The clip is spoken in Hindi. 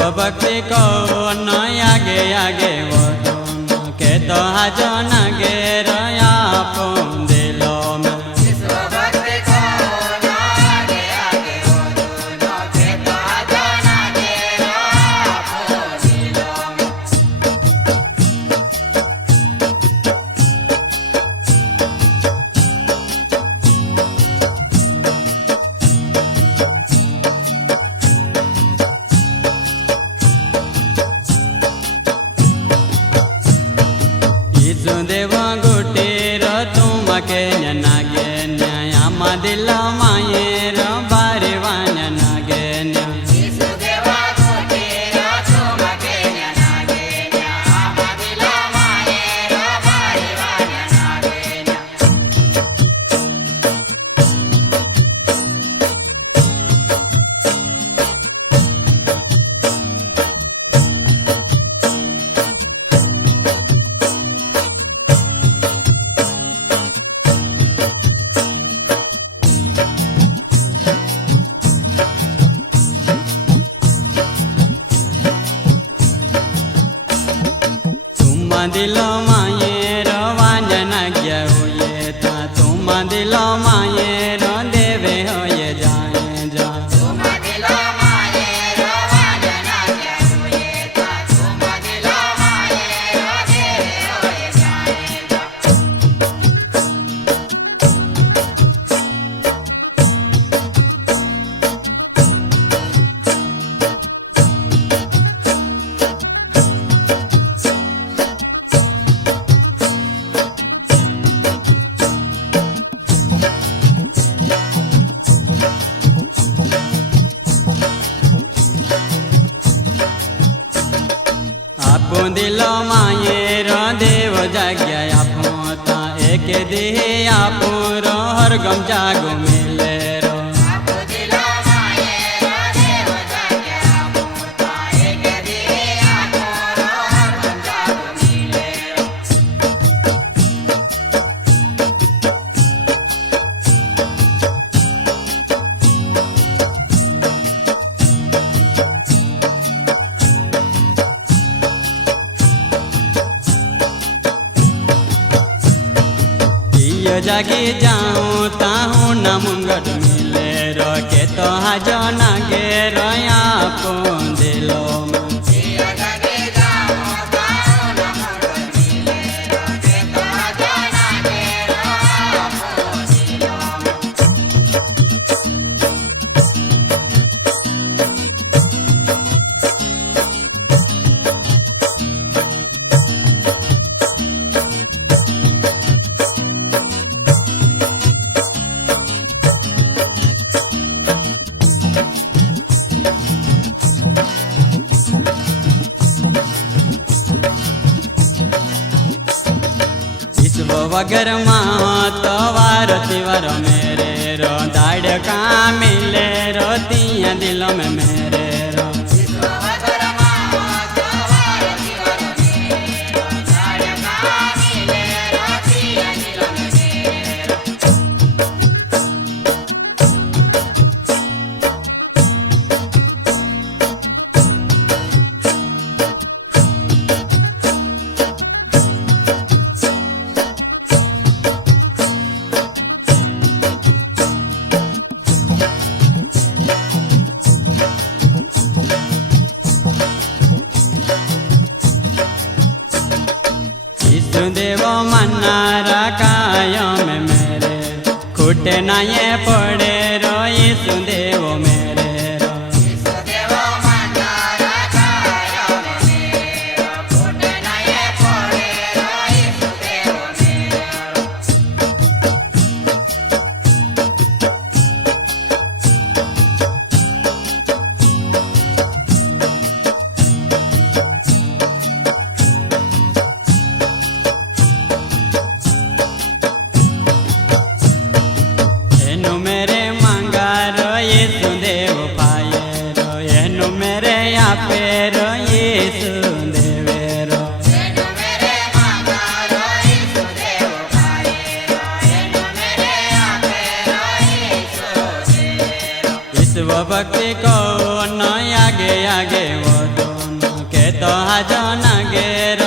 भक्ति को न आगे आगे वधो न के तो हाजो न गे रया पुन दिलो में विश्व भक्ति को न आगे आगे वधो न के तो हाजो न गे रया पुन दिलो में। देव गुटेर तुम के नागे न्यायामा दिल माये बारे वान नागे विसुदेव गुटेर तुम के नागे न्यायामा दिल माये बारे वान नागे। दिल माये वांजन ज्ञ होये ता तुम दिल माये देवे होये जाए जा तुम दिल माये वांजन ज्ञ होये ता तुम दिल माये देवे होये जाए जा। आपो दिल माये देव जाग्या आपो ता एक देह आपो हर गम जागो मिले रो आपो दिल माये देव जाग्या आपो ता एक देह आपो हर गम जागो मिले रो। जागे जाऊं ताहू न मुंगट मिले रो के तो हाजो न गे रोया पुन दिलो में जागे जाऊं ताहू न मुंगट मिले रो के तो हाजो न गे रोया पुन दिलो में। विश्व वगर तो वार तिवार मेरे रो दाड़ का मिले रो तिया दिल में मेरे रो विश्व वगर तो वार तिवार मेरे रो दाड़ का मिले रो तिया दिल में मेरे रो। देव मन्नारा कायम मेरे खुटे ना ये पड़े रो यीशु देव मेरे रो विसुदेव मन्नारा कायम मेरे रो फूटे ना ये पड़े रो विसुदेव मेरे रो। एनु मेरे शिव भक्ति को न आगे आगे वो दोनों के तो हाजन गे